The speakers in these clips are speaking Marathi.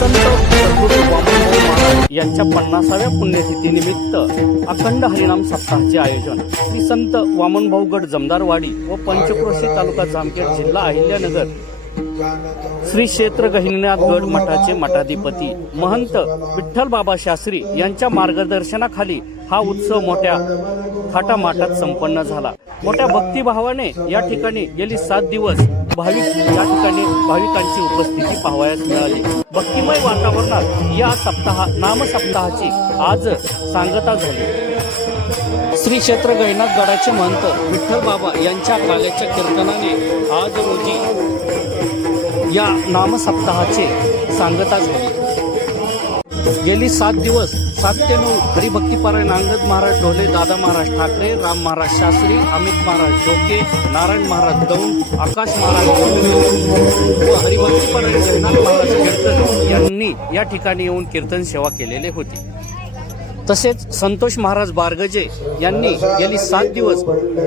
संत सद्गुरू वामनभाऊ महाराज यांच्या 50व्या पुण्यतिथीनिमित्त अखंड हरिनाम सप्ताहाचे आयोजन श्री संत वामनभाऊ गड जमदारवाडी व पंचक्रोशी तालुका जामखेड जिल्हा अहिल्यानगर श्री क्षेत्र गहिनीनाथ गड मठाचे मठाधिपती महंत विठ्ठल बाबा शास्त्री यांच्या मार्गदर्शनाखाली हा उत्सव मोठ्या थाटामाटात संपन्न झाला। मोठ्या भक्तिभावाने या ठिकाणी गेली 7 दिवस भाविकांची उपस्थिती पाहावयास मिळाली। भक्तिमय वातावरणात या नामसप्ताहाची आज सांगता झाली। श्री क्षेत्र गहिनीनाथ गडाचे महंत विठ्ठल बाबा यांच्या काल्याच्या कीर्तनाने आज रोजी या नामसप्ताहाचे सांगता झाली। गेली 7 दिवस 7 ते 9 हरिभक्तीपारायण अंगद महाराज ढोले, दादा महाराज ठाकरे, राम महाराज शास्त्री, अमित महाराज डोके, नारायण महाराज दौंड, आकाश महाराज व हरिभक्तीपारायण गहिनीनाथ महाराज कीर्तन यांनी या ठिकाणी येऊन कीर्तन सेवा केलेली होती। तसेच संतोष महाराज बारगजे यांनी गेली 7 दिवस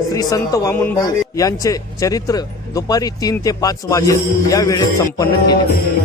श्री संत वामनभाऊ यांचे चरित्र दुपारी 3 ते 5 वाजे या वेळेत संपन्न केले।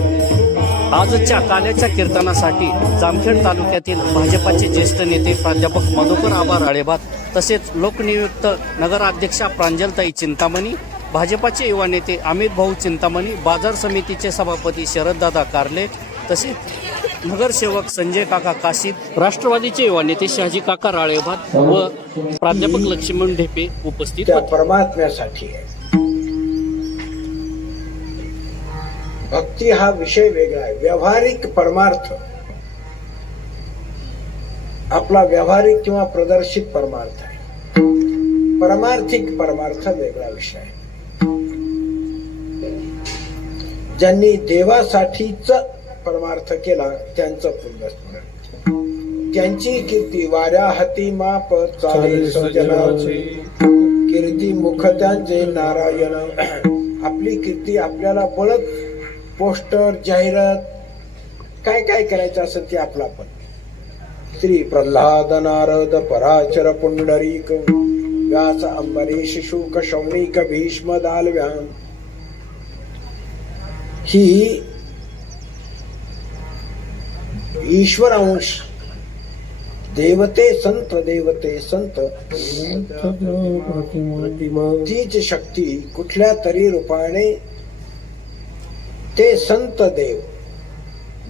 आजच्या काल्याच्या कीर्तनासाठी जामखेड तालुक्यातील भाजपाचे ज्येष्ठ नेते प्राध्यापक मधुकर आबा राळेभात, तसेच लोकनियुक्त नगराध्यक्षा प्रांजलताई चिंतामणी, भाजपाचे युवा नेते अमित भाऊ चिंतामणी, बाजार समितीचे सभापती शरददादा कारले, तसेच नगरसेवक संजय काका काशीद, राष्ट्रवादीचे युवा नेते शहाजी काका राळेभात व प्राध्यापक लक्ष्मण ढेपे उपस्थित होते। परमात्म्यासाठी भक्ती हा विषय वेगळा आहे। व्यावहारिक परमार्थ आपला व्यावहारिक किंवा प्रदर्शित परमार्थ आहे। परमार्थिक परमार्थ वेगळा विषय आहे। ज्यांनी देवासाठीच परमार्थ केला त्यांचं पुण्यस्मरण, त्यांची कीर्ती वाऱ्या हाती माप चाले सजनाचे, कीर्ती मुख त्यांचे नारायण। आपली कीर्ती आपल्याला बळत पोस्टर जाहिरात काय काय करायचं असेल ते आपला पण। श्री प्रल्हाद नारद पराचर पुंडरीक व्यास अंबरीश शुक शौनिक भीष्म दालव्यान ही ईश्वर अंश देवते संत तीच शक्ती कुठल्या तरी रूपाने ते संत देव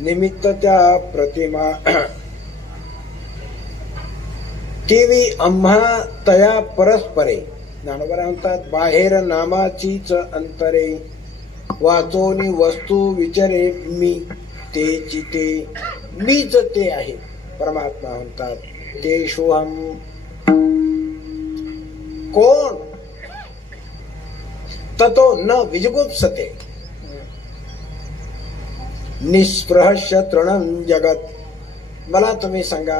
निमित्त त्या प्रतिमा तेवी आम्हा तया परस्परे ज्ञानोबा म्हणतात बाहेर नामाचीच अंतरे वाचोनी वस्तू विचारे मी तेची ते मीच ते आहे। परमात्मा म्हणतात ते सोहम कोण ततो न विजुगुप्सते निस्पृहस्य तृणं जगत। मला तुम्ही सांगा,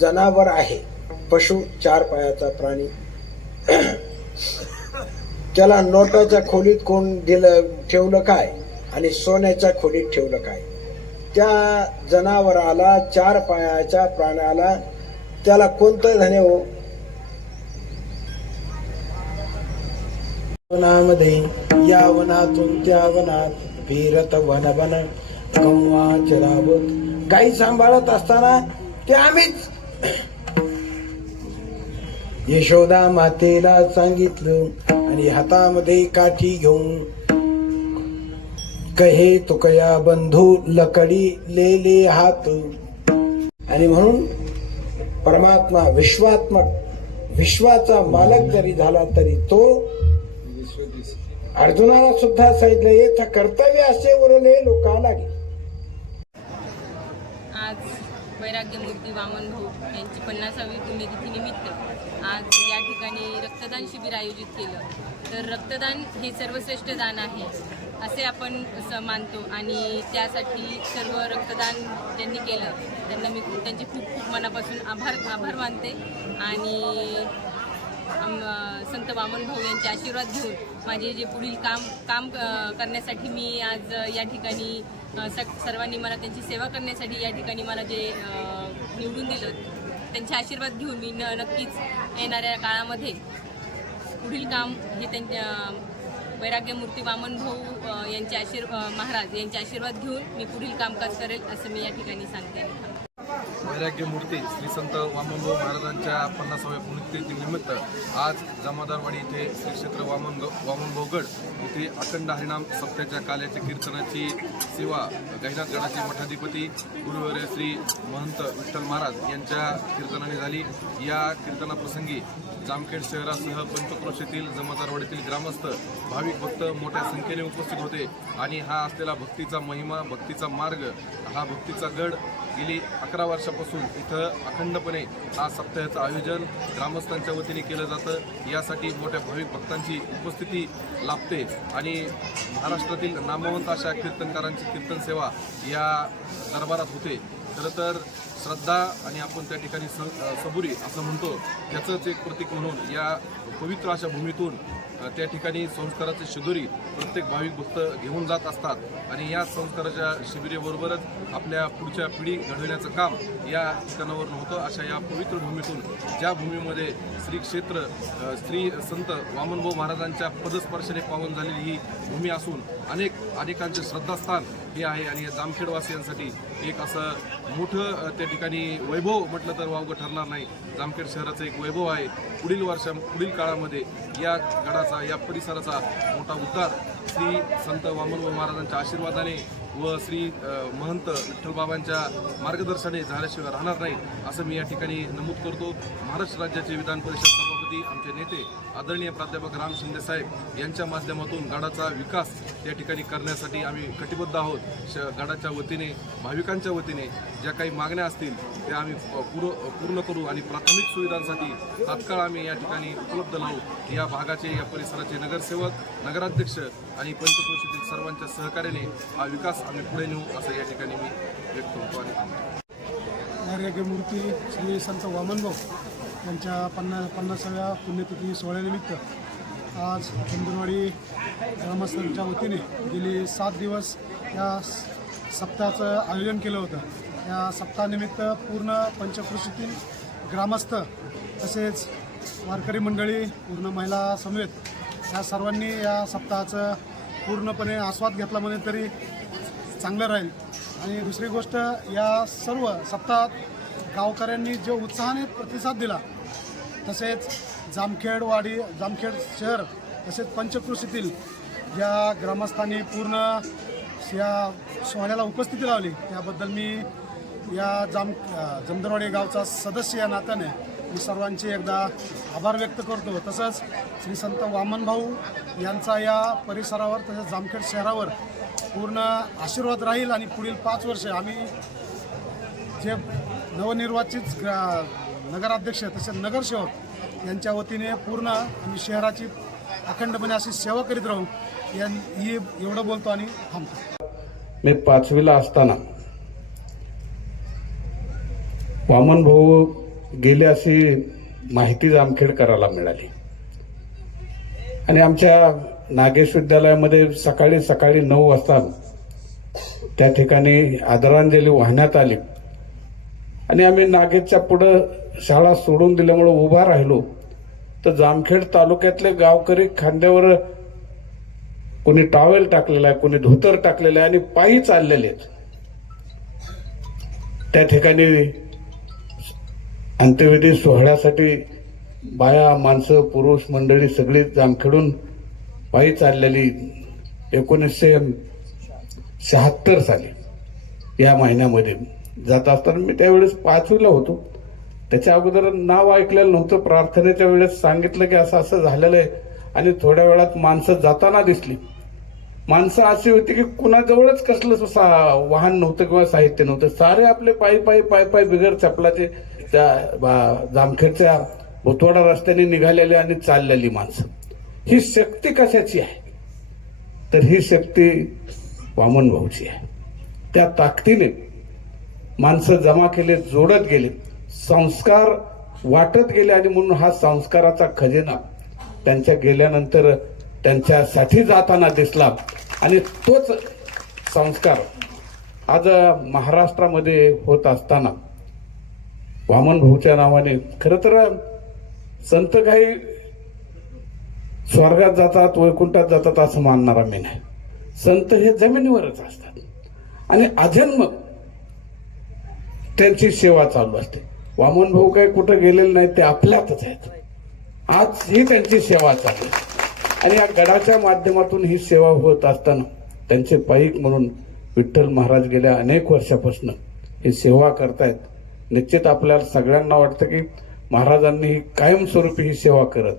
जनावर आहे, पशु 4 पायाचा प्राणी, त्याला नोटाच्या खोलीत कोण ठेवलं काय आणि सोन्याच्या खोलीत ठेवलं काय? त्या जनावराला 4 पायाच्या प्राण्याला त्याला कोणतं धने हो? वनामध्ये या वनातून त्या वनात फिरत वन कव्वा चरावत, गाई सांभाळत असताना ते आम्हीच यशोदा मातेला सांगितलं आणि हातामध्ये काठी घेऊन कहे तुकया बंधू लकडी लेले हात। आणि म्हणून परमात्मा विश्वात्मक विश्वाचा मालक जरी झाला तरी तो अर्जुनाला सुद्धा सांगितलं येथ कर्तव्य असे उरले लोकाला। आज वैराग्यमूर्ती वामनभाऊ यांची 50वी पुण्यतिथी निमित्त आज या ठिकाणी रक्तदान शिबिर आयोजित केलं। तर रक्तदान हे सर्वश्रेष्ठ दान आहे असे आपण मानतो आणि त्यासाठी सर्व रक्तदान ज्यांनी केलं त्यांना मी त्यांचे खूप खूप मनापासून आभार मानते। आणि संत वामनभाऊ यांचे आशीर्वाद घेऊन माझे जे पुढील काम करण्यासाठी मी आज या ठिकाणी सर्वांनी मला त्यांची सेवा करण्यासाठी या ठिकाणी मला जे निवडून दिलं त्यांचे आशीर्वाद घेऊन मी नक्कीच येणाऱ्या काळामध्ये पुढील काम हे वैराग्यमूर्ती वामन भाऊ महाराज यांचे आशीर्वाद घेऊन मी पुढील कामकाज करेल असं मी या ठिकाणी सांगते. वैराग्यमूर्ती श्री संत वामनभाऊ महाराजांच्या 50व्या पुण्यतिथीनिमित्त आज जमादारवाडी इथे श्री क्षेत्र वामनभाऊगड इथे अखंड हरिनाम सप्त्याच्या काल्याच्या कीर्तनाची सेवा गहिनाथ गडाचे मठाधिपती गुरुवर्य श्री महंत विठ्ठल महाराज यांच्या कीर्तनाने झाली. या कीर्तनाप्रसंगी जामखेड शहरासह पंचक्रोशीतील जमादारवाडीतील ग्रामस्थ भाविक भक्त मोठ्या संख्येने उपस्थित होते आणि हा असलेला भक्तीचा महिमा, भक्तीचा मार्ग, हा भक्तीचा गड गेली 11 वर्षापासून इथं अखंडपणे हा सप्ताहाचं आयोजन ग्रामस्थांच्या वतीने केलं जातं. यासाठी मोठ्या भाविक भक्तांची उपस्थिती लाभते आणि महाराष्ट्रातील नामवंत अशा कीर्तनकारांची कीर्तन सेवा या दरबारात होते. खरं तर श्रद्धा आणि आपण त्या ठिकाणी सबुरी असं म्हणतो त्याचंच एक प्रतीक म्हणून या पवित्र अशा भूमीतून त्या ठिकाणी संस्काराचे शिदोरी प्रत्येक भाविक भक्त घेऊन जात असतात आणि या संस्काराच्या शिबिरेबरोबरच आपल्या पुढच्या पिढी घडविण्याचं काम या ठिकाणावरून होतं. अशा या पवित्र भूमीतून ज्या भूमीमध्ये श्री क्षेत्र श्री संत वामनभाऊ महाराजांच्या पदस्पर्शाने पावन झालेली ही भूमी असून अनेकांचे श्रद्धास्थान हे आहे आणि या जामखेडवासियांसाठी एक असं मोठं त्या ठिकाणी वैभव म्हटलं तर वावगं ठरणार नाही. जामखेड शहराचं एक वैभव आहे. पुढील काळामध्ये या गडाचा, या परिसराचा मोठा उद्धार श्री संत वामनभाऊ महाराजांच्या आशीर्वादाने व श्री महंत विठ्ठलबाबांच्या मार्गदर्शनाने झाल्याशिवाय राहणार नाही असं मी या ठिकाणी नमूद करतो. महाराष्ट्र राज्याचे विधान परिषद सभापती आमचे नेते आदरणीय प्राध्यापक राम शिंदे साहेब यांच्या माध्यमातून गडाचा विकास त्या ठिकाणी करण्यासाठी आम्ही कटिबद्ध आहोत. गडाच्या वतीने, भाविकांच्या वतीने ज्या काही मागण्या असतील त्या आम्ही पूर्ण करू आणि प्राथमिक सुविधांसाठी तात्काळ आम्ही या ठिकाणी उपलब्ध लावू. या भागाचे, या परिसराचे नगरसेवक, नगराध्यक्ष आणि पंचक्रोशीतील सर्वांच्या सहकार्याने हा विकास आम्ही पुढे नेऊ असं या ठिकाणी मी व्यक्त होतो आणि थांबतो. वैराग्यमूर्ती श्री संत वामनभाऊ यांच्या 50व्या पुण्यतिथी सोहळ्यानिमित्त आज चंदनवाडी ग्रामस्थांच्या वतीने गेली 7 दिवस या सप्ताहाचं आयोजन केलं होतं. या सप्ताहानिमित्त पूर्ण पंचक्रोशीतील ग्रामस्थ तसेच वारकरी मंडळी, पूर्ण महिला समेत या सर्वांनी या सप्ताहाचं पूर्णपणे आस्वाद घेतला म्हणे तरी चांगलं राहील. आणि दुसरी गोष्ट, या सर्व सप्ताहात गावकऱ्यांनी जो उत्साहाने प्रतिसाद दिला, तसेच जामखेड शहर तसेच पंचक्रोशीतील ज्या ग्रामस्थांनी पूर्ण या सोहळ्याला उपस्थिती लावली त्याबद्दल मी या जमदरवाडी गावचा सदस्य या नात्याने मी सर्वांचे एकदा आभार व्यक्त करतो. तसंच श्री संत वामनभाऊ यांचा या परिसरावर तसेच जामखेड शहरावर पूर्ण आशीर्वाद राहील आणि पुढील 5 वर्ष आम्ही जे नवनिर्वाचित नगराध्यक्ष तसेच नगरसेवक यांच्या वतीने पूर्ण आम्ही शहराची अखंडपणे अशी सेवा करीत राहू ही एवढं बोलतो आणि थांबतो. मी 5वीला असताना वामनभाऊ गेले अशी माहिती जामखेडकराला मिळाली आणि आमच्या नागेश विद्यालयामध्ये सकाळी 9 वाजता त्या ठिकाणी आदरांजली वाहण्यात आली आणि आम्ही नागेशच्या पुढं शाळा सोडून दिल्यामुळे उभा राहिलो तर जामखेड तालुक्यातले गावकरी खांद्यावर कोणी टॉवेल टाकलेला आहे, कोणी धोतर टाकलेलं आहे आणि पायी चाललेले आहेत. त्या ठिकाणी अंत्यविधी सोहळ्यासाठी बाया, माणसं, पुरुष मंडळी सगळी जामखेडून पायी चाललेली 1976 साली या महिन्यामध्ये जात असताना मी त्यावेळेस 5वीला होतो. त्याच्या अगोदर नाव ऐकलेलं नव्हतं. प्रार्थनेच्या वेळेस सांगितलं की असं झालेलं आहे आणि थोड्या वेळात माणसं जाताना दिसली. माणसं अशी होती की कुणाजवळच कसलं वाहन नव्हतं किंवा साहित्य नव्हतं. सारे आपले पायी बिगर चपलाचे त्या जामखेडच्या भोतवाडा रस्त्याने निघालेली आणि चाललेली माणसं. ही शक्ती कशाची आहे तर ही शक्ती वामनभाऊची आहे. त्या ताकदीने माणसं जमा केले, जोडत गेले, संस्कार वाटत गेले आणि म्हणून हा संस्काराचा खजिना त्यांच्या गेल्यानंतर त्यांच्यासाठी जाताना दिसला आणि तोच संस्कार आज महाराष्ट्रामध्ये होत असताना वामनभाऊच्या नावाने खरं तर संत काही स्वर्गात जातात वैकुंठात जातात असं मानणारा मी नाही. संत हे जमिनीवरच असतात आणि आजन्म त्यांची सेवा चालू असते. वामन भाऊ काही कुठं गेलेले नाहीत, ते आपल्यातच आहेत. आज ही त्यांची सेवा चालू आणि या गडाच्या माध्यमातून ही सेवा होत असताना त्यांचे पाईक म्हणून विठ्ठल महाराज गेल्या अनेक वर्षापासून ही सेवा करतायत. निश्चित आपल्याला सगळ्यांना वाटतं की महाराजांनी कायमस्वरूपी ही सेवा करत